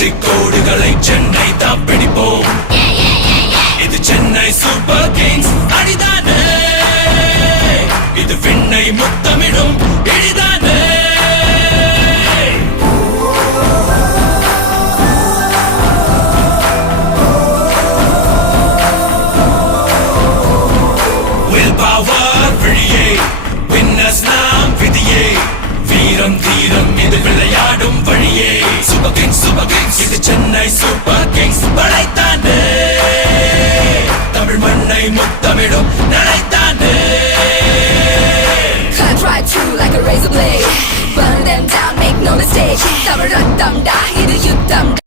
வெற்றி கோடுகளை சென்னை தான் பிடிப்போம். இது சென்னை சூப்பர் கிங்ஸ் அடிதானே, இது விண்ணை முத்தமிடும் இழிதானே. Will power விழியே, winners நாம் விதியே, வீரம் தீரம் இது விளையாடும் வழியே. சூப்பர் கிங்ஸ் இது சென்னை சூப்பர் கிங்ஸ் படைத்தானே, தமிழ் மண்ணை முத்தமிடும் நடைத்தானே. Cut right through like a razor blade, burn them down, make no mistake. Tamil ரத்தம்டா இது யுத்தம்டா.